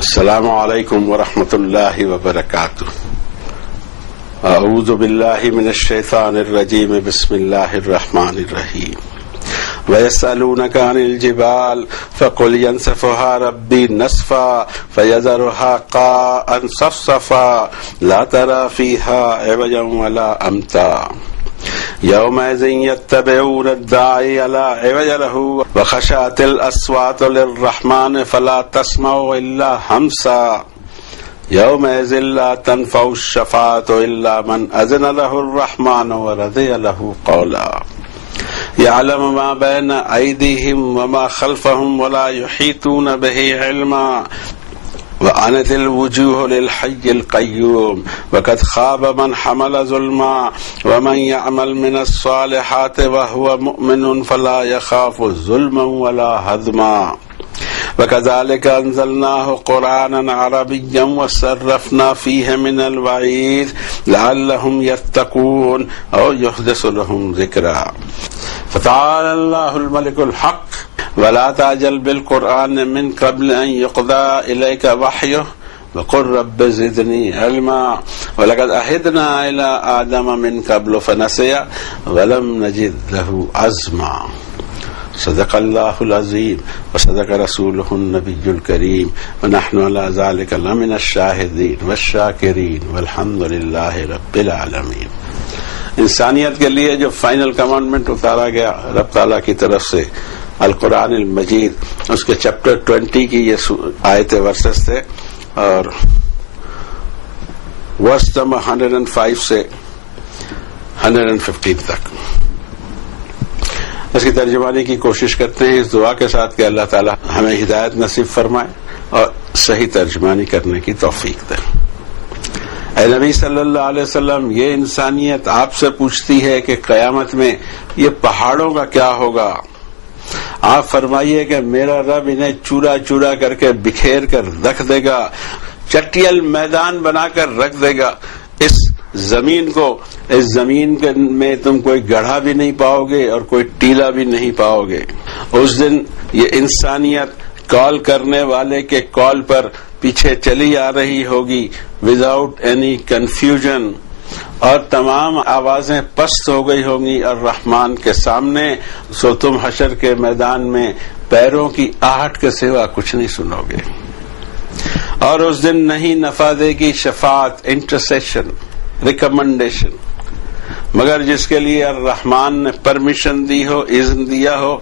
السلام علیکم ورحمۃ اللہ وبرکاتہ۔ اعوذ باللہ من الشیطان الرجیم، بسم اللہ الرحمن الرحیم۔ وَيَسْأَلُونَكَ عَنِ الْجِبَالِ فَقُلْ يَنسِفُهَا رَبِّي نَسْفًا فَيَذَرُهَا قَاعًا صَفْصَفًا لَا تَرَىٰ فِيهَا عِوَجًا وَلَا أَمْتًا يَوْمَئِذٍ يَتَّبِعُونَ الدَّاعِيَ لَا عِوَجَ لَهُ وَخَشَعَتِ الْأَصْوَاتُ لِلرَّحْمَٰنِ فَلَا تَسْمَعُ إِلَّا هَمْسًا يَوْمَئِذٍ لَا تَنفَعُ الشَّفَاعَةُ إِلَّا مَنْ أَذِنَ لَهُ الرَّحْمَٰنُ وَرَضِيَ لَهُ قَوْلًا يَعْلَمُ مَا بَيْنَ أَيْدِيهِمْ وَمَا خَلْفَهُمْ وَلَا يُحِيطُونَ بِهِ عِلْمًا وَأَنَتِ الْوُجُوهُ لِلْحَيِّ الْقَيُّومِ وَقَدْ خَابَ مَنْ حَمَلَ ظُلْمًا وَمَنْ يَعْمَلْ مِنَ الصَّالِحَاتِ وَهُوَ مُؤْمِنٌ فَلَا يَخَافُ ظُلْمًا وَلَا هَضْمًا وَكَذَلِكَ أَنزَلْنَاهُ قُرْآنًا عَرَبِيًّا وَصَرَّفْنَا فِيهِ مِنَ الْوَعِيدِ لَعَلَّهُمْ يَتَّقُونَ أَوْ يُحْدِثُ لَهُمْ ذِكْرًا فَتَعَالَى اللَّهُ الْمَلِكُ الْحَقُّ وَلَا تَعْجَلْ بِالْقُرْآنِ مِنْ قَبْلِ أَنْ يُقْضَى إِلَيْكَ وَحْيُهُ وَقُلْ رَبِّ زِدْنِي عِلْمًا وَلَقَدْ عَهِدْنَا إِلَىٰ آدَمَ مِنْ قَبْلُ فَنَسِيَ وَلَمْ نَجِدْ لَهُ عَزْمًا۔ صدق اللہ العظیم وصدق رسولہ النبی الکریم ونحن علی ذلک لمن الشاہدین والشاکرین والحمد للہ رب العالمین۔ انسانیت کے لیے جو فائنل کمانڈمنٹ اتارا گیا رب تعالیٰ کی طرف سے القرآن المجید، اس کے چیپٹر 20 کی یہ آیت ورسز تھے اور ورس نمبر 105 سے 115 تک۔ اس کی ترجمانی کی کوشش کرتے ہیں اس دعا کے ساتھ کہ اللہ تعالی ہمیں ہدایت نصیب فرمائے اور صحیح ترجمانی کرنے کی توفیق دے۔ اے نبی صلی اللہ علیہ وسلم، یہ انسانیت آپ سے پوچھتی ہے کہ قیامت میں یہ پہاڑوں کا کیا ہوگا؟ آپ فرمائیے کہ میرا رب انہیں چورا چورا کر کے بکھیر کر رکھ دے گا، چٹیل میدان بنا کر رکھ دے گا۔ اس زمین میں تم کوئی گڑھا بھی نہیں پاؤ گے اور کوئی ٹیلا بھی نہیں پاؤ گے۔ اس دن یہ انسانیت کال کرنے والے کے کال پر پیچھے چلی آ رہی ہوگی وداؤٹ اینی کنفیوژن، اور تمام آوازیں پست ہو گئی ہوں گی الرحمن کے سامنے، سو تم حشر کے میدان میں پیروں کی آہٹ کے سوا کچھ نہیں سنو گے۔ اور اس دن نہیں نفع دے گی شفاعت، انٹرسیشن، ریکمنڈیشن، مگر جس کے لیے الرحمن نے پرمیشن دی ہو، اذن دیا ہو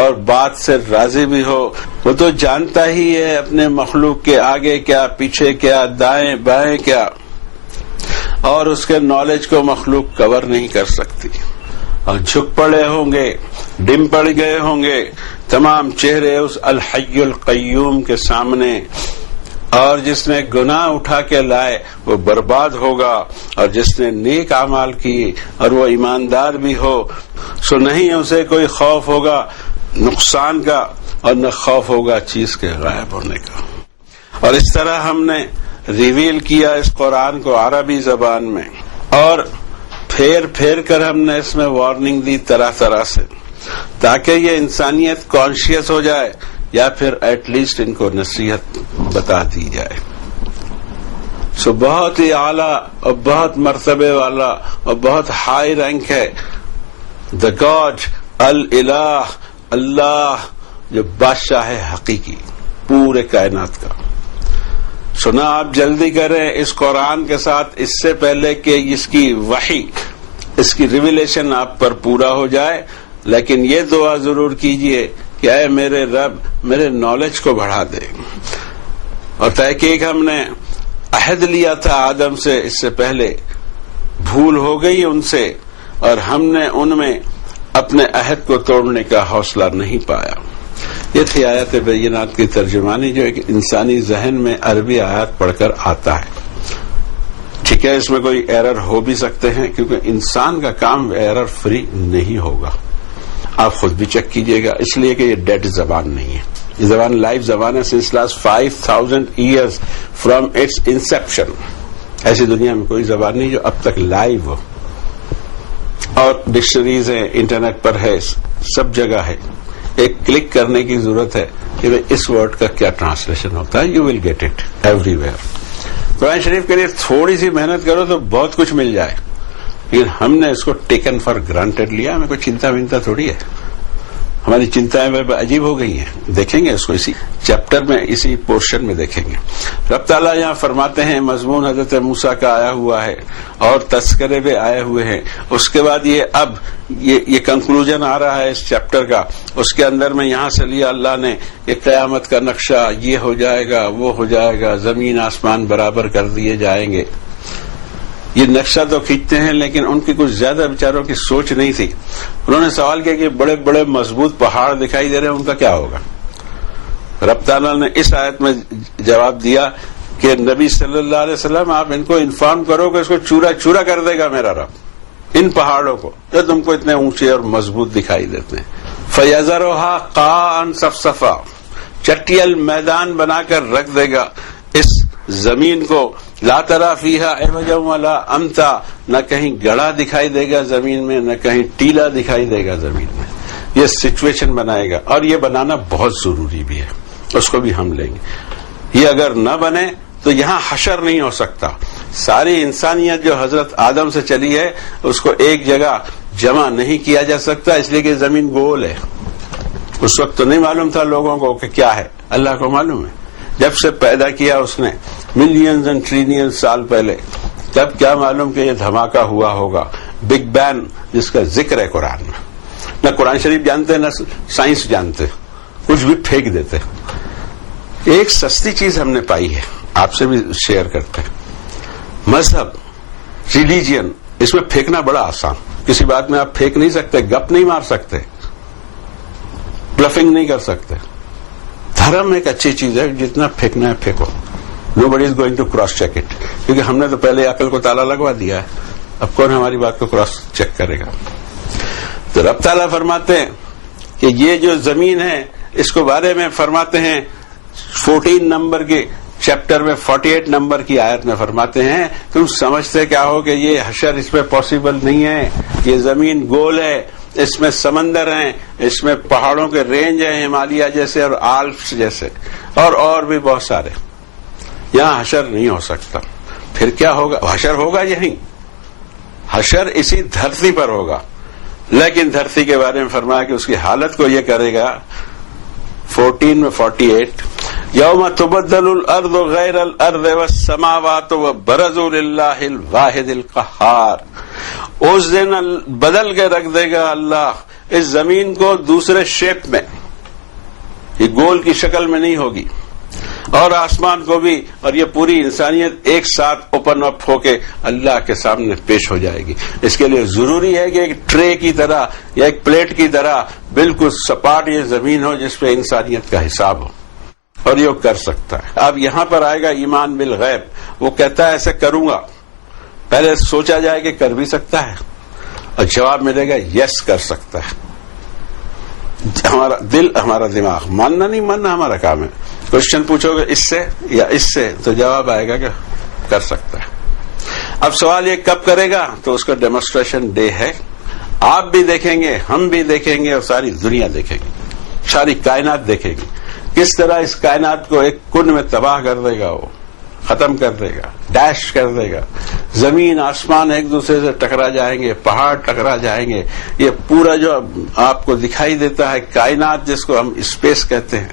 اور بات سے راضی بھی ہو۔ وہ تو جانتا ہی ہے اپنے مخلوق کے آگے کیا، پیچھے کیا، دائیں بائیں کیا، اور اس کے نالج کو مخلوق کور نہیں کر سکتی۔ اور جھک پڑے ہوں گے، ڈم پڑ گئے ہوں گے تمام چہرے اس الحی القیوم کے سامنے، اور جس نے گناہ اٹھا کے لائے وہ برباد ہوگا، اور جس نے نیک اعمال کی اور وہ ایماندار بھی ہو سو نہیں اسے کوئی خوف ہوگا نقصان کا اور نہ خوف ہوگا چیز کے غائب ہونے کا۔ اور اس طرح ہم نے ریویل کیا اس قرآن کو عربی زبان میں، اور پھیر پھیر کر ہم نے اس میں وارننگ دی طرح طرح سے، تاکہ یہ انسانیت کانشیس ہو جائے یا پھر ایٹ لیسٹ ان کو نصیحت بتا دی جائے۔ سو بہت ہی اعلیٰ اور بہت مرتبے والا اور بہت ہائی رینک ہے دا گاڈ، الالہ، اللہ جو بادشاہ ہے حقیقی پورے کائنات کا۔ سنا آپ جلدی کریں اس قرآن کے ساتھ اس سے پہلے کہ اس کی وحی، اس کی ریویلیشن آپ پر پورا ہو جائے، لیکن یہ دعا ضرور کیجئے کہ اے میرے رب میرے نالج کو بڑھا دے۔ اور تحقیق ہم نے عہد لیا تھا آدم سے اس سے پہلے، بھول ہو گئی ان سے، اور ہم نے ان میں اپنے عہد کو توڑنے کا حوصلہ نہیں پایا۔ یہ تھی آیت بینات کی ترجمانی جو ایک انسانی ذہن میں عربی آیات پڑھ کر آتا ہے۔ ٹھیک ہے، اس میں کوئی ایرر ہو بھی سکتے ہیں کیونکہ انسان کا کام ایرر فری نہیں ہوگا، آپ خود بھی چیک کیجئے گا، اس لیے کہ یہ ڈیڈ زبان نہیں ہے، یہ زبان لائف زبان ہے since last 5000 years from its inception. ایسی دنیا میں کوئی زبان نہیں جو اب تک لائیو ہو، اور ڈکشنریز ہیں، انٹرنیٹ پر ہے، سب جگہ ہے، ایک کلک کرنے کی ضرورت ہے کہ اس ورڈ کا کیا ٹرانسلیشن ہوتا ہے. You will get it everywhere. قرآن شریف کے لیے تھوڑی سی محنت کرو تو بہت کچھ مل جائے، لیکن ہم نے اس کو ٹیکن فار گرانٹیڈ لیا. ہمیں کوئی چنتا ونتا تھوڑی ہے، ہماری چنتائیں عجیب ہو گئی ہیں. دیکھیں گے اس کو اسی چیپٹر میں، اسی پورشن میں دیکھیں گے. رب تعالیٰ یہاں فرماتے ہیں مضمون حضرت موسیٰ کا آیا ہوا ہے اور تذکرے بھی آئے ہوئے ہیں. اس کے بعد یہ کنکلوژن آ رہا ہے اس چیپٹر کا. اس کے اندر میں یہاں سے لیا اللہ نے کہ قیامت کا نقشہ یہ ہو جائے گا، وہ ہو جائے گا، زمین آسمان برابر کر دیے جائیں گے. یہ نقشہ تو کھینچتے ہیں لیکن ان کی کچھ زیادہ بیچاروں کی سوچ نہیں تھی. انہوں نے سوال کیا کہ بڑے بڑے مضبوط پہاڑ دکھائی دے رہے ہیں، ان کا کیا ہوگا؟ رب تعالیٰ نے اس آیت میں جواب دیا کہ نبی صلی اللہ علیہ وسلم آپ ان کو انفارم کرو کہ اس کو چورا چورا کر دے گا میرا رب، ان پہاڑوں کو جو تم کو اتنے اونچے اور مضبوط دکھائی دیتے ہیں. فَيَذَرُهَا قَاعًا صَفْصَفًا، چٹیل میدان بنا کر رکھ دے گا اس زمین کو. لا ترى فيها عوجا ولا امتا، نہ کہیں گڑھا دکھائی دے گا زمین میں، نہ کہیں ٹیلا دکھائی دے گا زمین میں. یہ سچویشن بنائے گا، اور یہ بنانا بہت ضروری بھی ہے، اس کو بھی ہم لیں گے. یہ اگر نہ بنے تو یہاں حشر نہیں ہو سکتا. ساری انسانیت جو حضرت آدم سے چلی ہے اس کو ایک جگہ جمع نہیں کیا جا سکتا، اس لیے کہ زمین گول ہے. اس وقت تو نہیں معلوم تھا لوگوں کو کہ کیا ہے، اللہ کو معلوم ہے. جب سے پیدا کیا اس نے ملینز اینڈ ٹریلین سال پہلے، تب کیا معلوم کہ یہ دھماکہ ہوا ہوگا، بگ بینگ جس کا ذکر ہے قرآن میں. نہ قرآن شریف جانتے نہ سائنس جانتے، کچھ بھی پھینک دیتے. ایک سستی چیز ہم نے پائی ہے، آپ سے بھی شیئر کرتے ہیں. مذہب، ریلیجین، اس میں پھینکنا بڑا آسان. کسی بات میں آپ پھینک نہیں سکتے، گپ نہیں مار سکتے، بلفنگ نہیں کر سکتے. دھرم ایک اچھی چیز ہے، جتنا پھینکنا ہے پھینکو. Nobody is going to cross check it، کیونکہ ہم نے تو پہلے عقل کو تالا لگوا دیا ہے، اب کون ہماری بات کو کراس چیک کرے گا. تو رب تعالیٰ فرماتے ہیں کہ یہ جو زمین ہے اس کو بارے میں فرماتے ہیں 14 نمبر کے چیپٹر میں 48 نمبر کی آیت میں فرماتے ہیں تم سمجھتے کیا ہو کہ یہ حشر اس میں پاسبل نہیں ہے. یہ زمین گول ہے، اس میں سمندر ہیں، اس میں پہاڑوں کے رینج ہیں ہمالیہ جیسے اور آلپس جیسے اور بھی بہت سارے. یہاں حشر نہیں ہو سکتا. پھر کیا ہوگا؟ حشر ہوگا یہیں، حشر اسی دھرتی پر ہوگا. لیکن دھرتی کے بارے میں فرمایا کہ اس کی حالت کو یہ کرے گا 14 میں 48 یوم تبدل الارض غیر الارض والسماوات وبرزوا للہ الواحد القہار. اس دن بدل کے رکھ دے گا اللہ اس زمین کو دوسرے شیپ میں، یہ گول کی شکل میں نہیں ہوگی، اور آسمان کو بھی، اور یہ پوری انسانیت ایک ساتھ اوپن اپ ہو کے اللہ کے سامنے پیش ہو جائے گی. اس کے لیے ضروری ہے کہ ایک ٹرے کی طرح یا ایک پلیٹ کی طرح بالکل سپاٹ یہ زمین ہو جس پہ انسانیت کا حساب ہو، اور یہ کر سکتا ہے. اب یہاں پر آئے گا ایمان بالغیب. وہ کہتا ہے ایسے کروں گا، پہلے سوچا جائے کہ کر بھی سکتا ہے، اور جواب ملے گا یس کر سکتا ہے. ہمارا دل، ہمارا دماغ، ماننا نہیں ماننا ہمارا کام ہے. کوشچن پوچھو گے اس سے یا اس سے تو جواب آئے گا کہ کر سکتا ہے. اب سوال یہ کب کرے گا؟ تو اس کا ڈیمونسٹریشن ڈے ہے. آپ بھی دیکھیں گے، ہم بھی دیکھیں گے، اور ساری دنیا دیکھے گی، ساری کائنات دیکھے گی کس طرح اس کائنات کو ایک کن میں تباہ کر دے گا، وہ ختم کر دے گا، ڈیش کر دے گا. زمین آسمان ایک دوسرے سے ٹکرا جائیں گے، پہاڑ ٹکرا جائیں گے. یہ پورا جو آپ کو دکھائی دیتا ہے کائنات، جس کو ہم اسپیس کہتے ہیں،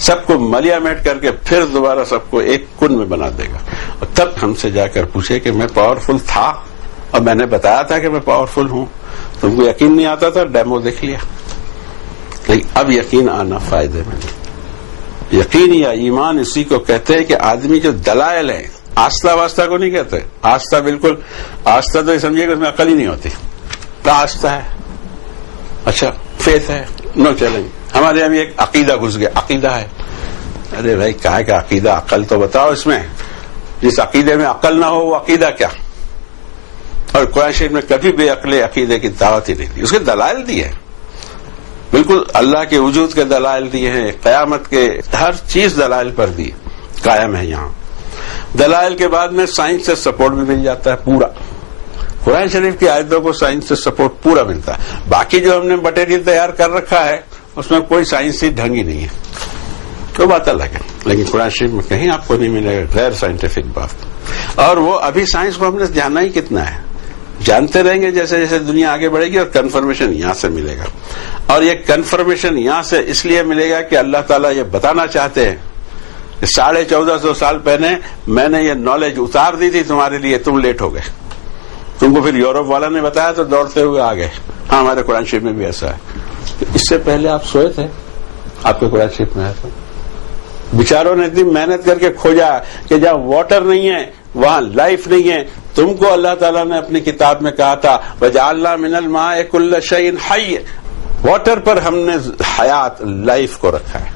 سب کو ملیامیٹ کر کے پھر دوبارہ سب کو ایک کن میں بنا دے گا. اور تب ہم سے جا کر پوچھے کہ میں پاورفل تھا اور میں نے بتایا تھا کہ میں پاورفل ہوں، تم کو یقین نہیں آتا تھا، ڈیمو دیکھ لیا. لیکن اب یقین آنا فائدے میں نہیں. یقین یا ایمان اسی کو کہتے ہیں کہ آدمی جو دلائل ہیں، آستہ واسطہ کو نہیں کہتے. آستہ بالکل، آستہ تو یہ سمجھیے کہ اس میں عقل ہی نہیں ہوتی. آستہ ہے، اچھا فیتھ ہے، نو چیلنج. ہمارے یہاں بھی ایک عقیدہ گھس گیا، عقیدہ ہے. ارے بھائی کہا کہ عقیدہ، عقل تو بتاؤ اس میں. جس عقیدے میں عقل نہ ہو وہ عقیدہ کیا؟ اور قرآن شریف میں کبھی بے عقل عقیدے کی دعوت ہی نہیں دی. اس کے دلائل دیے، بالکل اللہ کے وجود کے دلائل دیے ہیں، قیامت کے ہر چیز دلائل پر دی قائم ہے. یہاں دلائل کے بعد میں سائنس سے سپورٹ بھی مل جاتا ہے پورا. قرآن شریف کی آیتوں کو سائنس سے سپورٹ پورا ملتا ہے. باقی جو ہم نے مٹیریل تیار کر رکھا ہے اس میں کوئی سائنسی ڈھنگ ہی نہیں ہے، تو بات الگ ہے. لیکن قرآن شریف میں کہیں آپ کو نہیں ملے گا غیر سائنٹیفک بات. اور وہ ابھی سائنس کو ہم نے جانا ہی کتنا ہے، جانتے رہیں گے جیسے جیسے دنیا آگے بڑھے گی، اور کنفرمیشن یہاں سے ملے گا. اور یہ کنفرمیشن یہاں سے اس لیے ملے گا کہ اللہ تعالیٰ یہ بتانا چاہتے ہیں 1450 سال پہلے میں نے یہ نالج اتار دی تھی تمہارے لیے، تم لیٹ ہو گئے. تم کو پھر یورپ والا نے بتایا تو دوڑتے ہوئے آ گئے. ہاں ہمارے قرآن شریف میں بھی ایسا ہے. تو اس سے پہلے آپ سوئے تھے، آپ کے قرآن شریف میں ایسا بیچاروں نے اتنی محنت کر کے کھوجا کہ جہاں واٹر نہیں ہے وہاں لائف نہیں ہے. تم کو اللہ تعالیٰ نے اپنی کتاب میں کہا تھا وَجَعَلْنَا مِنَ الْمَاءِ كُلَّ شَيْءٍ حَيٍّ، واٹر پر ہم نے حیات لائف کو رکھا ہے.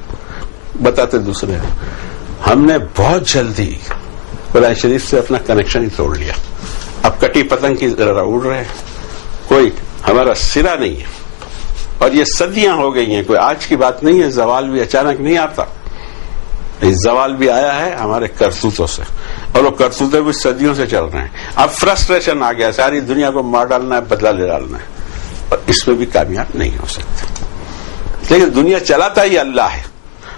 بتاتے دوسرے ہیں. ہم نے بہت جلدی قرآن شریف سے اپنا کنیکشن ہی توڑ لیا. اب کٹی پتنگ کی طرح اڑ رہے ہیں، کوئی ہمارا سرا نہیں ہے. اور یہ صدیاں ہو گئی ہیں، کوئی آج کی بات نہیں ہے. زوال بھی اچانک نہیں آتا، زوال بھی آیا ہے ہمارے کرتوتوں سے، اور وہ کرتوتے بھی صدیوں سے چل رہے ہیں. اب فرسٹریشن آ گیا، ساری دنیا کو مار ڈالنا ہے، بدلہ لے ڈالنا ہے، اور اس میں بھی کامیاب نہیں ہو سکتے. لیکن دنیا چلاتا ہی اللہ ہے،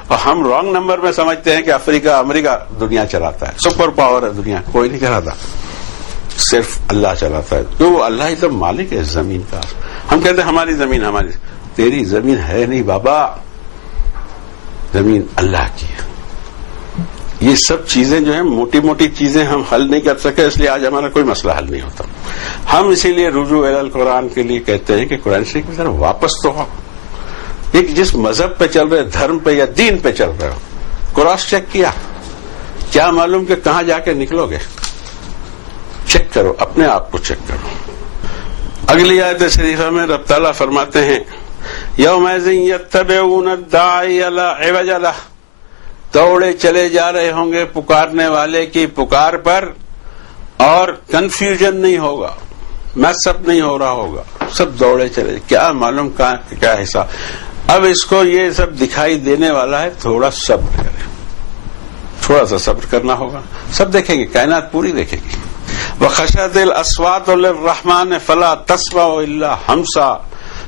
اور ہم رانگ نمبر میں سمجھتے ہیں کہ افریقہ امریکہ دنیا چلاتا ہے، سپر پاور ہے دنیا. کوئی نہیں چلاتا، صرف اللہ چلاتا ہے. تو وہ اللہ ہی تو مالک ہے زمین کا. ہم کہتے ہیں ہماری زمین، ہماری، تیری زمین ہے نہیں بابا، زمین اللہ کی ہے. یہ سب چیزیں جو ہیں موٹی موٹی چیزیں ہم حل نہیں کر سکے، اس لیے آج ہمارا کوئی مسئلہ حل نہیں ہوتا. ہم اسی لیے رجوع الی القرآن کے لیے کہتے ہیں کہ قرآن شریف کی طرف واپس تو ہو. ایک جس مذہب پہ چل رہے، دھرم پہ یا دین پہ چل رہے ہو، کراس چیک کیا؟ کیا معلوم کہ کہاں جا کے نکلو گے؟ چیک کرو، اپنے آپ کو چیک کرو. اگلی آیت شریفہ میں رب تعالیٰ فرماتے ہیں یومئذ یتبعون الداعی لا عوج لہ، دوڑے چلے جا رہے ہوں گے پکارنے والے کی پکار پر، اور کنفیوژن نہیں ہوگا، میس اپ نہیں ہو رہا ہوگا. سب دوڑے چلے، کیا معلوم کیا حصہ. اب اس کو یہ سب دکھائی دینے والا ہے، تھوڑا صبر کریں، تھوڑا سا صبر کرنا ہوگا. سب دیکھیں گے، کائنات پوری دیکھے گی. وَخَشَعَتِ الْأَصْوَاتُ لِلرَّحْمَنِ فَلَا تَسْمَعُ إِلَّا ہَمْسًا،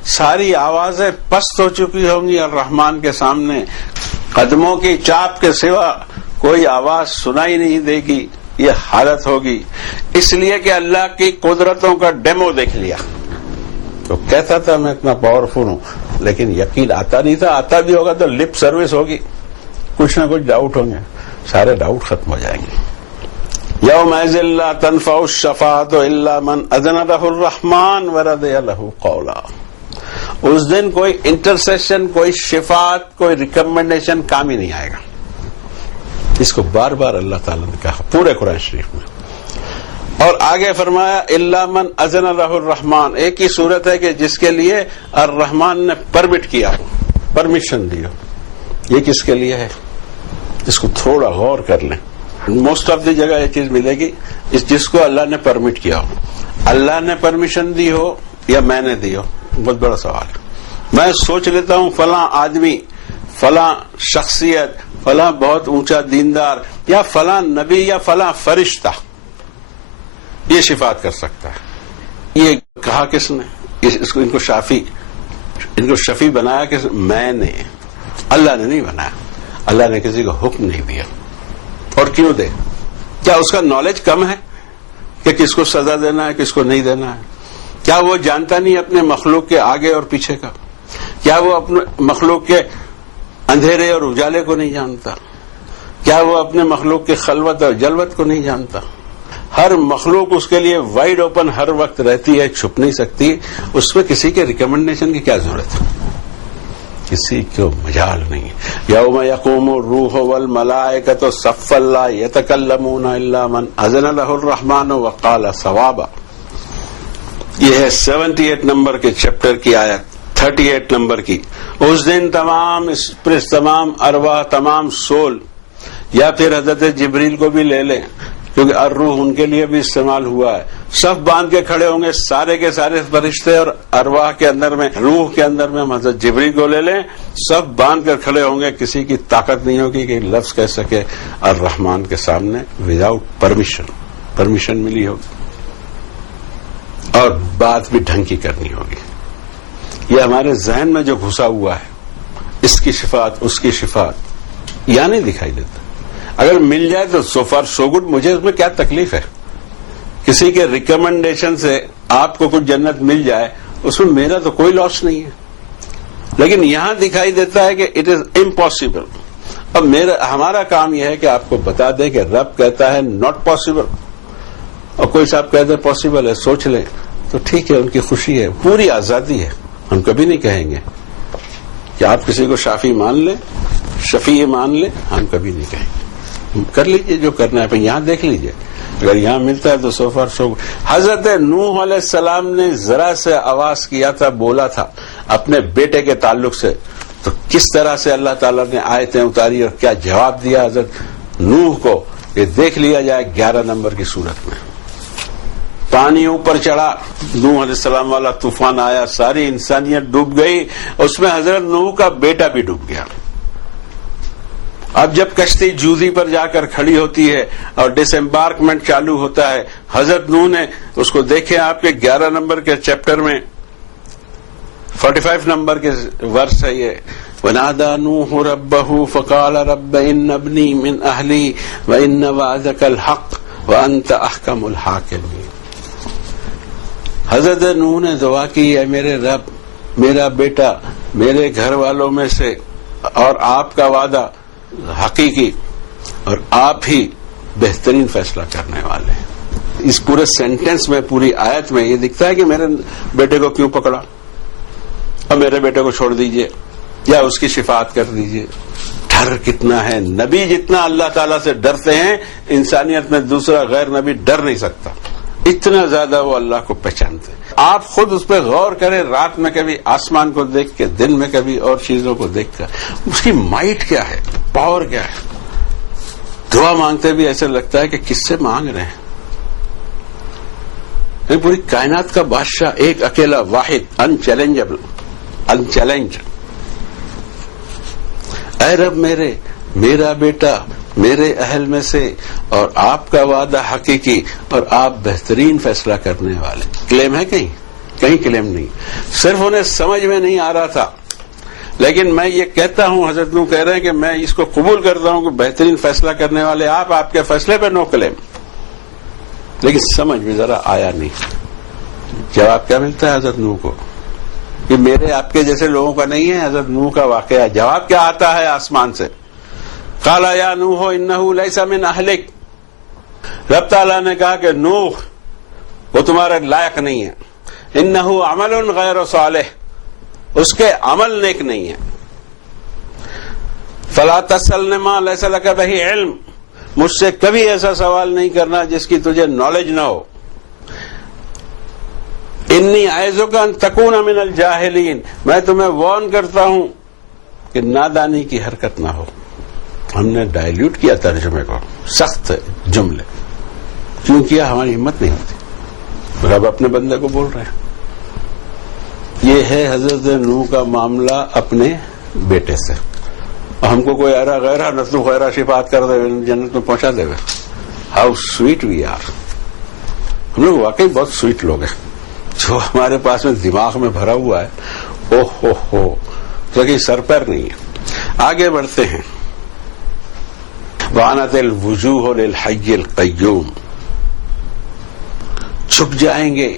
ساری آوازیں پست ہو چکی ہوں گی الرحمان کے سامنے، قدموں کی چاپ کے سوا کوئی آواز سنائی نہیں دے گی. یہ حالت ہوگی اس لیے کہ اللہ کی قدرتوں کا ڈیمو دیکھ لیا. تو کہتا تھا میں اتنا پاورفل ہوں، لیکن یقین آتا نہیں تھا. آتا بھی ہوگا تو لپ سروس ہوگی، کچھ نہ کچھ ڈاؤٹ ہوں گے، سارے ڈاؤٹ ختم ہو جائیں گے. یومئذ لا تنفع الشفاعۃ الا من اذن له الرحمن ورضی له قولا. اس دن کوئی انٹرسیشن، کوئی شفاعت، کوئی ریکمنڈیشن کام ہی نہیں آئے گا. اس کو بار بار اللہ تعالیٰ نے کہا پورے قرآن شریف میں. اور آگے فرمایا الا من اذن له الرحمن، ایک ہی صورت ہے کہ جس کے لیے الرحمان نے پرمٹ کیا، پرمیشن دی. یہ کس کے لیے ہے؟ اس کو تھوڑا غور کر لیں. موسٹ آف دی جگہ یہ چیز ملے گی جس کو اللہ نے پرمٹ کیا ہو. اللہ نے پرمیشن دی ہو یا میں نے دی ہو، بہت بڑا سوال ہے. میں سوچ لیتا ہوں فلاں آدمی، فلاں شخصیت، فلاں بہت اونچا دیندار، یا فلاں نبی یا فلاں فرشتہ یہ شفاعت کر سکتا ہے. یہ کہا کس نے؟ ان کو شفیع بنایا کس؟ میں نے. اللہ نے نہیں بنایا. اللہ نے کسی کو حکم نہیں دیا. اور کیوں دے؟ کیا اس کا نالج کم ہے کہ کس کو سزا دینا ہے کس کو نہیں دینا ہے؟ کیا وہ جانتا نہیں اپنے مخلوق کے آگے اور پیچھے کا؟ کیا وہ اپنے مخلوق کے اندھیرے اور اجالے کو نہیں جانتا؟ کیا وہ اپنے مخلوق کے خلوت اور جلوت کو نہیں جانتا؟ ہر مخلوق اس کے لیے وائڈ اوپن ہر وقت رہتی ہے، چھپ نہیں سکتی. اس میں کسی کے ریکمنڈیشن کی کیا ضرورت ہے؟ کسی کو مجال نہیں. یوم یقوم الروح والملائکۃ صفا لا یتکلمون الا من اذن له الرحمن وقال صوابا. یہ ہے 78 نمبر کے چیپٹر کی آیت، 38 نمبر کی. اس دن تمام اسپرٹ، تمام ارواح، تمام سول، یا پھر حضرت جبریل کو بھی لے لیں کیونکہ الروح ان کے لیے بھی استعمال ہوا ہے، صف باندھ کے کھڑے ہوں گے سارے کے سارے فرشتے، اور ارواح کے اندر میں، روح کے اندر میں حضرت جبریل کو لے لیں، صف باندھ کر کھڑے ہوں گے. کسی کی طاقت نہیں ہوگی کہ لفظ کہہ سکے الرحمان کے سامنے وداؤٹ پرمیشن ملی ہوگی، اور بات بھی ڈھنگ کی کرنی ہوگی. یہ ہمارے ذہن میں جو گھسا ہوا ہے اس کی شفاعت اس کی شفاعت یہاں نہیں دکھائی دیتا. اگر مل جائے تو سو فار سو گڈ، مجھے اس میں کیا تکلیف ہے. کسی کے ریکمنڈیشن سے آپ کو کچھ جنت مل جائے اس میں میرا تو کوئی لاس نہیں ہے. لیکن یہاں دکھائی دیتا ہے کہ اٹ از امپاسبل. اب ہمارا کام یہ ہے کہ آپ کو بتا دیں کہ رب کہتا ہے ناٹ پاسبل، اور کوئی صاحب کہتے ہیں پاسبل ہے، سوچ لیں تو ٹھیک ہے، ان کی خوشی ہے، پوری آزادی ہے. ہم کبھی نہیں کہیں گے کہ آپ کسی کو شافی مان لیں، شفیع مان لیں، ہم کبھی نہیں کہیں گے. کر لیجئے جو کرنا ہے. پھر یہاں دیکھ لیجئے، اگر یہاں ملتا ہے تو سو فار سو. حضرت نوح علیہ السلام نے ذرا سے آواز کیا تھا، بولا تھا اپنے بیٹے کے تعلق سے، تو کس طرح سے اللہ تعالیٰ نے آیتیں اتاری اور کیا جواب دیا حضرت نوح کو، یہ دیکھ لیا جائے 11 نمبر کی سورت میں. پانی اوپر چڑھا، نوح علیہ السلام والا طوفان آیا، ساری انسانیت ڈوب گئی، اس میں حضرت نوح کا بیٹا بھی ڈوب گیا. اب جب کشتی جوزی پر جا کر کھڑی ہوتی ہے اور ڈس امبارکمنٹ چالو ہوتا ہے، حضرت نوح نے اس کو دیکھیں، آپ کے 11 نمبر کے چیپٹر میں 45 نمبر کے ورس ہے یہ، وَنَادَى نُوحُ رَبَّهُ فَقَالَ رَبَّ إِنَّ ابْنِي مِنْ أَهْلِي وَإِنَّ وَعْدَكَ الْحَقُّ وَأَنْتَ أَحْكَمُ الْحَاكِمِينَ. حضرت نوح نے دعا کی، ہے میرے رب، میرا بیٹا میرے گھر والوں میں سے، اور آپ کا وعدہ حقیقی، اور آپ ہی بہترین فیصلہ کرنے والے ہیں. اس پورے سینٹنس میں، پوری آیت میں یہ دکھتا ہے کہ میرے بیٹے کو کیوں پکڑا، اور میرے بیٹے کو چھوڑ دیجئے یا اس کی شفاعت کر دیجئے. ڈر کتنا ہے. نبی جتنا اللہ تعالیٰ سے ڈرتے ہیں، انسانیت میں دوسرا غیر نبی ڈر نہیں سکتا، اتنا زیادہ وہ اللہ کو پہچانتے ہیں. آپ خود اس پہ غور کریں، رات میں کبھی آسمان کو دیکھ کے، دن میں کبھی اور چیزوں کو دیکھ کر، اس کی مائٹ کیا ہے، پاور کیا ہے. دعا مانگتے بھی ایسے لگتا ہے کہ کس سے مانگ رہے ہیں. پوری کائنات کا بادشاہ، ایک اکیلا، واحد، انچیلنجبل، انچیلنج. اے رب میرا بیٹا میرے اہل میں سے، اور آپ کا وعدہ حقیقی، اور آپ بہترین فیصلہ کرنے والے. کلیم ہے کہیں کلیم نہیں، صرف انہیں سمجھ میں نہیں آ رہا تھا. لیکن میں یہ کہتا ہوں، حضرت نوح کہہ رہے ہیں کہ میں اس کو قبول کرتا ہوں کہ بہترین فیصلہ کرنے والے آپ کے فیصلے پہ نو کلیم. لیکن سمجھ میں ذرا آیا نہیں. جواب کیا ملتا ہے حضرت نوح کو؟ یہ میرے آپ کے جیسے لوگوں کا نہیں ہے. حضرت نوح کا واقعہ، جواب کیا آتا ہے آسمان سے؟ قال یا نوح انہ لیس من اہلک. رب تعالیٰ نے کہا کہ نوح وہ تمہارے لائق نہیں ہے. انہ عمل غیر صالح، اس کے عمل نیک نہیں ہے. فلا تسألنی ما لیس لک بہ علم، مجھ سے کبھی ایسا سوال نہیں کرنا جس کی تجھے نالج نہ ہو. انی اعظک ان تکون من الجاہلین، میں تمہیں وارن کرتا ہوں کہ نادانی کی حرکت نہ ہو. ہم نے ڈائلیوٹ کیا ترجمے کو، سخت جملے کیوں کیا؟ ہماری ہمت نہیں ہوتی. رب اپنے بندے کو بول رہے ہیں. یہ ہے حضرت نوح کا معاملہ اپنے بیٹے سے. ہم کو کوئی ایرا غیرہ نسل خیرہ شفاعت کر دے، جنت میں پہنچا دے گا. How sweet we are. ہم لوگ واقعی بہت سویٹ لوگ ہیں. جو ہمارے پاس میں دماغ میں بھرا ہوا ہے، اوہ ہو تو کہ سر پیر نہیں ہے. آگے بڑھتے ہیں. وعنت الوجوہ للحی القیوم، چھپ جائیں گے،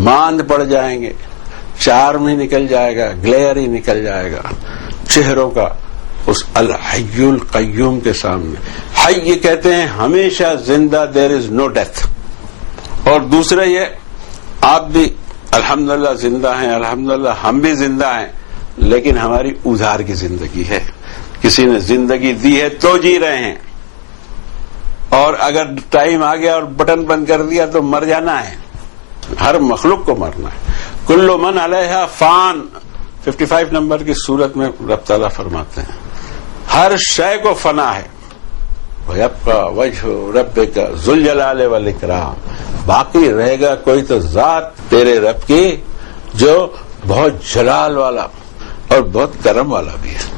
ماند پڑ جائیں گے، چارم ہی نکل جائے گا، گلیئر ہی نکل جائے گا چہروں کا اس الحی القیوم کے سامنے. حی کہتے ہیں ہمیشہ زندہ، دیر از نو ڈیتھ. اور دوسرے یہ، آپ بھی الحمدللہ زندہ ہیں، الحمدللہ ہم بھی زندہ ہیں، لیکن ہماری ادھار کی زندگی ہے. کسی نے زندگی دی ہے تو جی رہے ہیں، اور اگر ٹائم آ گیا اور بٹن بند کر دیا تو مر جانا ہے. ہر مخلوق کو مرنا ہے. کل من علیہا فان، 55 نمبر کی سورت میں رب تعالیٰ فرماتے ہیں ہر شے کو فنا ہے. وَيَبْقَى وَجْهُ رَبِّكَ ذُو الْجَلَالِ وَالْإِكْرَامِ، باقی رہے گا کوئی تو ذات تیرے رب کی جو بہت جلال والا اور بہت کرم والا بھی ہے.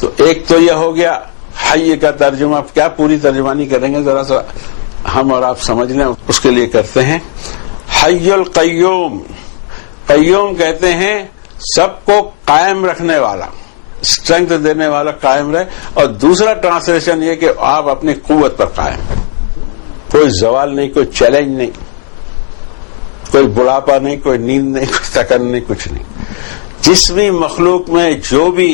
تو ایک تو یہ ہو گیا حی کا ترجمہ. کیا پوری ترجمانی کریں گے، ذرا سا ہم اور آپ سمجھ لیں، اس کے لیے کرتے ہیں. حی القیوم، قیوم کہتے ہیں سب کو قائم رکھنے والا. اسٹرینتھ دینے والا قائم رہے، اور دوسرا ٹرانسلیشن یہ کہ آپ اپنی قوت پر قائم، کوئی زوال نہیں، کوئی چیلنج نہیں، کوئی بڑھاپا نہیں، کوئی نیند نہیں، کوئی تھکن نہیں، کچھ نہیں. جسمی مخلوق میں جو بھی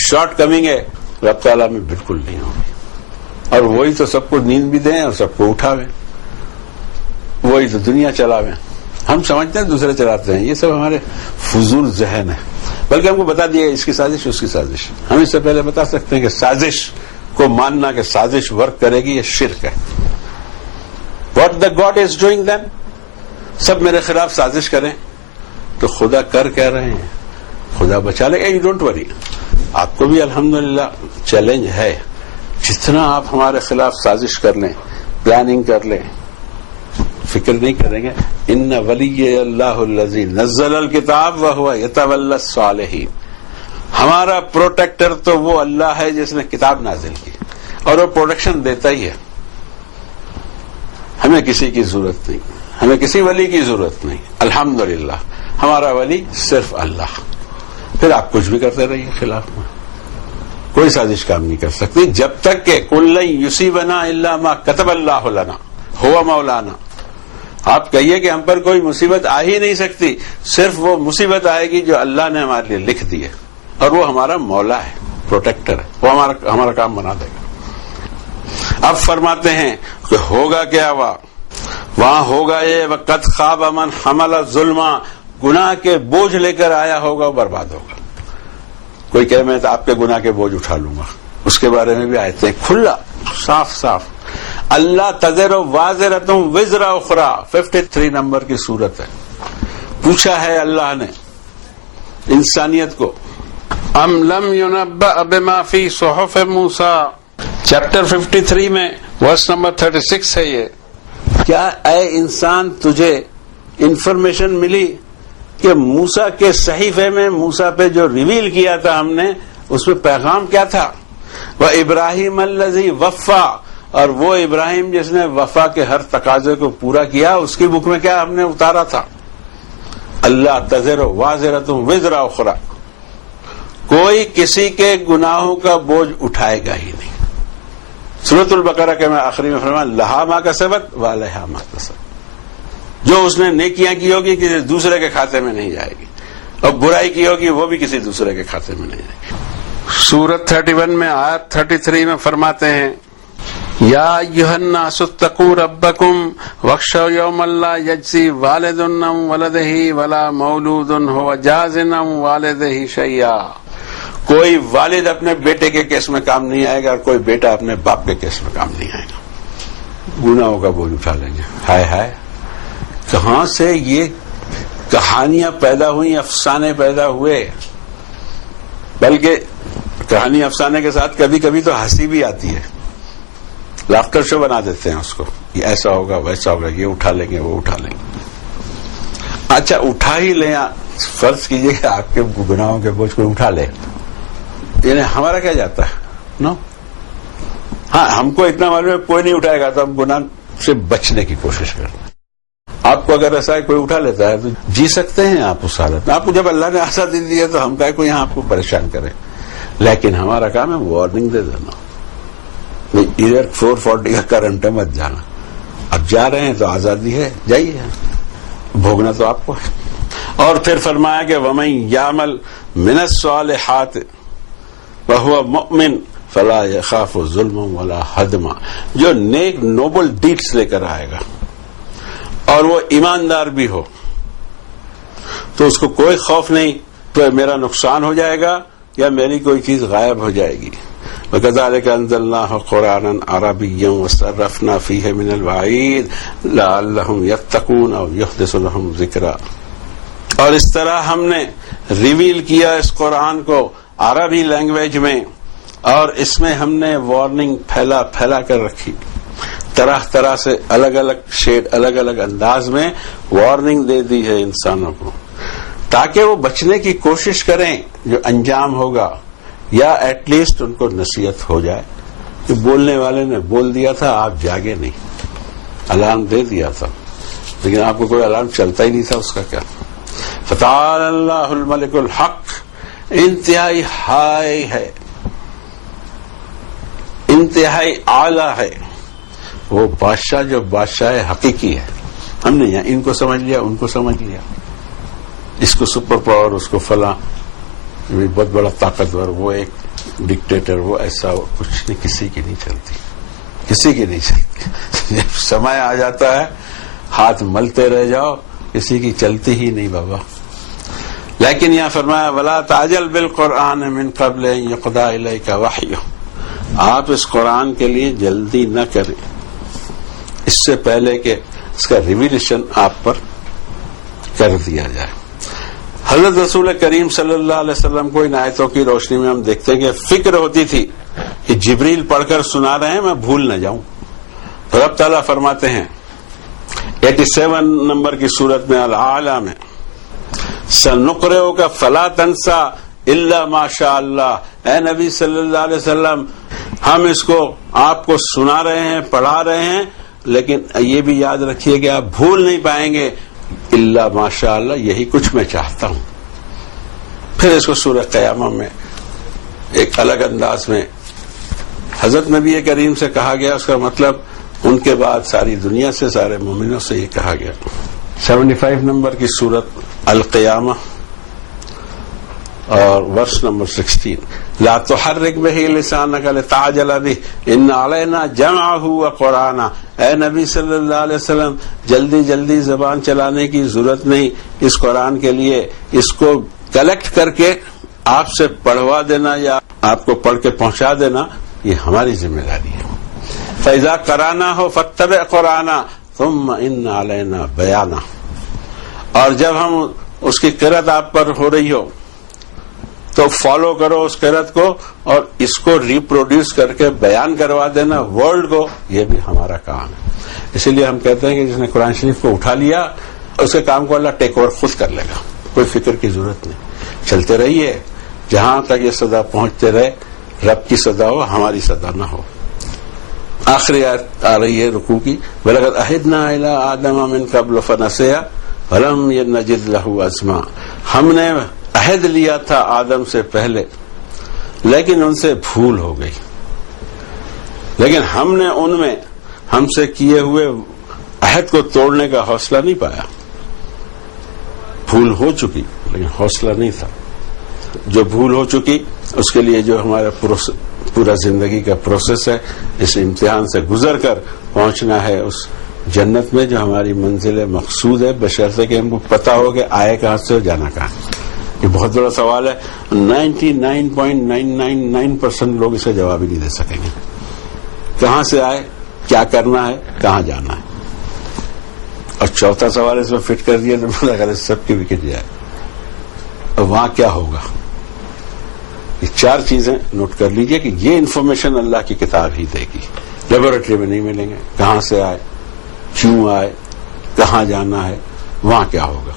شارٹ کمنگ ہے رب تعالیٰ میں بالکل نہیں ہوگی، اور وہی تو سب کو نیند بھی دیں اور سب کو اٹھاویں، وہی تو دنیا چلاویں. ہم سمجھتے ہیں دوسرے چلاتے ہیں، یہ سب ہمارے فضول ذہن ہے. بلکہ ہم کو بتا دیا اس کی سازش اس کی سازش. ہم اس سے پہلے بتا سکتے ہیں کہ سازش کو ماننا کہ سازش ورک کرے گی یہ شرک ہے. What the God is doing then, سب میرے خلاف سازش کریں تو خدا کر کہہ رہے ہیں، خدا بچا لے گا. یو ڈونٹ وری، آپ کو بھی الحمدللہ چیلنج ہے. جتنا آپ ہمارے خلاف سازش کر لیں، پلاننگ کر لیں، فکر نہیں کریں گے. ان ولی اللہ الذی نزل الکتاب وہو یتولی الصالحین، ہمارا پروٹیکٹر تو وہ اللہ ہے جس نے کتاب نازل کی، اور وہ پروٹیکشن دیتا ہی ہے. ہمیں کسی کی ضرورت نہیں، ہمیں کسی ولی کی ضرورت نہیں. الحمدللہ ہمارا ولی صرف اللہ. پھر آپ کچھ بھی کرتے رہیے خلاف میں، کوئی سازش کام نہیں کر سکتی جب تک کہ قل لن یصیبنا الا ما کتب اللہ لنا هو مولانا. آپ کہیے کہ ہم پر کوئی مصیبت آ ہی نہیں سکتی، صرف وہ مصیبت آئے گی جو اللہ نے ہمارے لیے لکھ دی ہے، اور وہ ہمارا مولا ہے، پروٹیکٹر ہے، وہ ہمارا کام بنا دے گا. اب فرماتے ہیں کہ ہوگا کیا، وہاں ہوگا یہ وقت خواب من حمل ظلما، گناہ کے بوجھ لے کر آیا ہوگا وہ برباد ہوگا. کوئی کہ میں تو آپ کے گناہ کے بوجھ اٹھا لوں گا، اس کے بارے میں بھی آیتیں ہیں کھلا صاف صاف. اللہ تزر وازرۃ وزر اخری 53 نمبر کی صورت ہے. پوچھا ہے اللہ نے انسانیت کو، ام لم ينبأ بما فی صحف موسیٰ، چیپٹر 53 میں ورس نمبر 36 ہے یہ. کیا اے انسان تجھے انفارمیشن ملی کہ موسیٰ کے صحیفے میں موسیٰ پہ جو ریویل کیا تھا ہم نے، اس میں پیغام کیا تھا؟ وَإِبْرَاهِيمَ الَّذِي وَفَّى، اور وہ ابراہیم جس نے وفا کے ہر تقاضے کو پورا کیا، اس کی بک میں کیا ہم نے اتارا تھا؟ اللہ تزر وازرۃ وزر اخری، کوئی کسی کے گناہوں کا بوجھ اٹھائے گا ہی نہیں. سورۃ البقرہ کے میں آخری میں فرمایا لہا ما کسبت وعلیہا ما کسبت، جو اس نے نیکیاں کی ہوگی کسی دوسرے کے کھاتے میں نہیں جائے گی، اور برائی کی ہوگی وہ بھی کسی دوسرے کے کھاتے میں نہیں جائے گی. سورت 31 میں آیت 33 میں فرماتے ہیں یا ایھا الناس اتقوا ربکم واخشوا یوما لا یجزی والد عن ولدہ ولا مولود ھو جاز عن والدہ شیئا. کوئی والد اپنے بیٹے کے کیس میں کام نہیں آئے گا، اور کوئی بیٹا اپنے باپ کے کیس میں کام نہیں آئے گا. گناہوں کا بوجھ اٹھا لیں گے. ہائے ہائے، کہاں سے یہ کہانیاں پیدا ہوئی، افسانے پیدا ہوئے. بلکہ کہانی افسانے کے ساتھ کبھی کبھی تو ہنسی بھی آتی ہے. لافٹر شو بنا دیتے ہیں اس کو، یہ ایسا ہوگا ویسا ہوگا، یہ اٹھا لیں گے وہ اٹھا لیں گے. اچھا اٹھا ہی لیں، فرض کیجئے کہ آپ کے گناہوں کے بوجھ کو اٹھا لیں، یعنی ہمارا کیا جاتا ہے؟ نو. ہاں ہم کو اتنا معلوم ہے کوئی نہیں اٹھائے گا تو ہم گناہ سے بچنے کی کوشش کرتے ہیں. آپ کو اگر ایسا ہے کوئی اٹھا لیتا ہے تو جی سکتے ہیں آپ اس حالت میں. آپ کو جب اللہ نے آزادی دی ہے تو ہم کہے کو یہاں آپ کو پریشان کریں. لیکن ہمارا کام ہے وارننگ دے دینا، ادھر 440 کا کرنٹ ہے، مت جانا. اب جا رہے ہیں تو آزادی ہے، جائیے، بھوگنا تو آپ کو ہے. اور پھر فرمایا کہ وَمَن يَعْمَلْ مِنَ الصَّالِحَاتِ وَهُوَ مُؤْمِنٌ فَلَا يَخَافُ ظُلْمًا وَلَا هَضْمًا، جو نیک نوبل ڈیڈس لے کر آئے گا اور وہ ایماندار بھی ہو تو اس کو کوئی خوف نہیں کہ میرا نقصان ہو جائے گا یا میری کوئی چیز غائب ہو جائے گی. وَكَذَلِكَ أَنزَلْنَاهُ قُرْآنًا عَرَبِيًّا وَصَرَّفْنَا فِيهِ مِنَ الْوَعِيدِ لَعَلَّهُمْ يَتَّقُونَ أَوْ يُحْدِثُ لَهُمْ ذِكْرًا. اور اس طرح ہم نے ریویل کیا اس قرآن کو عربی لینگویج میں، اور اس میں ہم نے وارننگ پھیلا پھیلا کر رکھی. طرح طرح سے الگ الگ شیڈ، الگ الگ انداز میں وارننگ دے دی ہے انسانوں کو، تاکہ وہ بچنے کی کوشش کریں. جو انجام ہوگا یا ایٹ لیسٹ ان کو نصیحت ہو جائے کہ بولنے والے نے بول دیا تھا، آپ جاگے نہیں، الارم دے دیا تھا لیکن آپ کو کوئی الارم چلتا ہی نہیں تھا، اس کا کیا. فتعالى اللہ الملک الحق انتہائی ہائی ہے، انتہائی اعلیٰ ہے، وہ بادشاہ جو بادشاہ حقیقی ہے. ہم نے یہاں ان کو سمجھ لیا، ان کو سمجھ لیا، اس کو سپر پاور، اس کو فلاں بہت بڑا طاقتور، وہ ایک ڈکٹیٹر، وہ ایسا، وہ کچھ نہیں، کسی کی نہیں چلتی، کسی کی نہیں چلتی. جب سمے آ جاتا ہے ہاتھ ملتے رہ جاؤ، کسی کی چلتی ہی نہیں بابا. لیکن یہاں فرمایا وَلَا تَعْجَلْ بِالْقُرْآنِ مِنْ قَبْلِ أَنْ يُقْضَىٰ إِلَيْكَ وَحْيُهُ. آپ اس قرآن کے لیے جلدی نہ کریں اس سے پہلے کہ اس کا ریویلیشن آپ پر کر دیا جائے. حضرت رسول کریم صلی اللہ علیہ وسلم کو ان آیتوں کی روشنی میں ہم دیکھتے ہیں کہ فکر ہوتی تھی کہ جبریل پڑھ کر سنا رہے ہیں، میں بھول نہ جاؤں. تو رب تعالیٰ فرماتے ہیں 87 نمبر کی سورت میں الاعلی میں سنقرئک فلا تنسى الا ما شاء اللہ. اے نبی صلی اللہ علیہ وسلم، ہم اس کو آپ کو سنا رہے ہیں، پڑھا رہے ہیں، لیکن یہ بھی یاد رکھیے کہ آپ بھول نہیں پائیں گے الا ما شاء اللہ، یہی کچھ میں چاہتا ہوں. پھر اس کو سورہ قیامہ میں ایک الگ انداز میں حضرت نبی کریم سے کہا گیا، اس کا مطلب ان کے بعد ساری دنیا سے، سارے مومنوں سے یہ کہا گیا. 75 نمبر کی سورت القیامہ اور ورس نمبر 16 لا تحرک به لسانک لتعجل به ان علینا جمعہ وقرآنہ. اے نبی صلی اللہ علیہ وسلم، جلدی جلدی زبان چلانے کی ضرورت نہیں اس قرآن کے لیے. اس کو کلیکٹ کر کے آپ سے پڑھوا دینا یا آپ کو پڑھ کے پہنچا دینا یہ ہماری ذمہ داری ہے. فَإِذَا قَرَأْنَاهُ فَاتَّبِعْ قُرْآنَهُ ثُمَّ إِنَّ عَلَيْنَا بَيَانَهُ. اور جب ہم اس کی قرأت آپ پر ہو رہی ہو تو فالو کرو اس قرأت کو اور اس کو ریپروڈیوس کر کے بیان کروا دینا ورلڈ کو، یہ بھی ہمارا کام ہے. اسی لیے ہم کہتے ہیں کہ جس نے قرآن شریف کو اٹھا لیا اس کے کام کو اللہ ٹیک اوور خود کر لے گا، کوئی فکر کی ضرورت نہیں. چلتے رہیے جہاں تک یہ صدا پہنچتے رہے، رب کی صدا ہو، ہماری صدا نہ ہو. آخری آیت آ رہی ہے رکوع کی وَلَقَدْ عَهِدْنَا إِلَىٰ آدَمَ مِن قَبْلُ فَنَسِيَ وَلَمْ نَجِدْ لَهُ عَزْمًا. ہم نے عہد لیا تھا آدم سے پہلے لیکن ان سے بھول ہو گئی، لیکن ہم نے ان میں ہم سے کیے ہوئے عہد کو توڑنے کا حوصلہ نہیں پایا. بھول ہو چکی لیکن حوصلہ نہیں تھا. جو بھول ہو چکی اس کے لیے جو ہمارا پورا زندگی کا پروسیس ہے، اس امتحان سے گزر کر پہنچنا ہے اس جنت میں جو ہماری منزل مقصود ہے، بشرطے کہ ہم کو پتا ہو کہ آئے کہاں سے اور جانا کہاں. یہ بہت بڑا سوال ہے، 99.999% لوگ اسے جواب ہی نہیں دے سکیں گے. کہاں سے آئے، کیا کرنا ہے، کہاں جانا ہے. اور چوتھا سوال اس میں فٹ کر دیا تو اگر سب کی وکٹ جائے اور وہاں کیا ہوگا. یہ 4 چیزیں نوٹ کر لیجئے کہ یہ انفارمیشن اللہ کی کتاب ہی دے گی، لیبورٹری میں نہیں ملیں گے. کہاں سے آئے، کیوں آئے، کہاں جانا ہے، وہاں کیا ہوگا.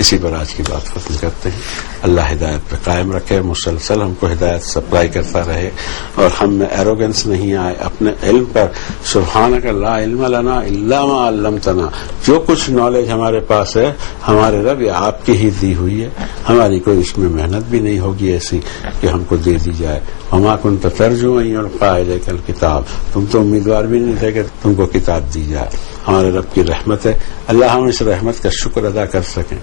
اسی پر آج کی بات ختم کرتے ہیں. اللہ ہدایت پہ قائم رکھے، مسلسل ہم کو ہدایت سپلائی کرتا رہے اور ہم میں ایروگنس نہیں آئے. اپنے علم پر سبحانک لا علم لنا الا ما علمتنا، جو کچھ نالج ہمارے پاس ہے ہمارے رب یہ آپ کی ہی دی ہوئی ہے، ہماری کوئی اس میں محنت بھی نہیں ہوگی ایسی کہ ہم کو دے دی جائے. وما كنت ترجو ان يلقى اليك الكتاب، تم تو امیدوار بھی نہیں تھے کہ تم کو کتاب دی جائے. ہمارے رب کی رحمت ہے، اللہ ہم اس رحمت کا شکر ادا کر سکیں،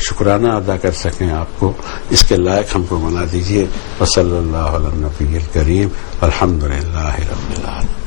شکرانہ ادا کر سکیں. آپ کو اس کے لائق ہم کو بنا دیجیے. وصلی اللہ علی النبی الکریم والحمد للہ رب العالمین.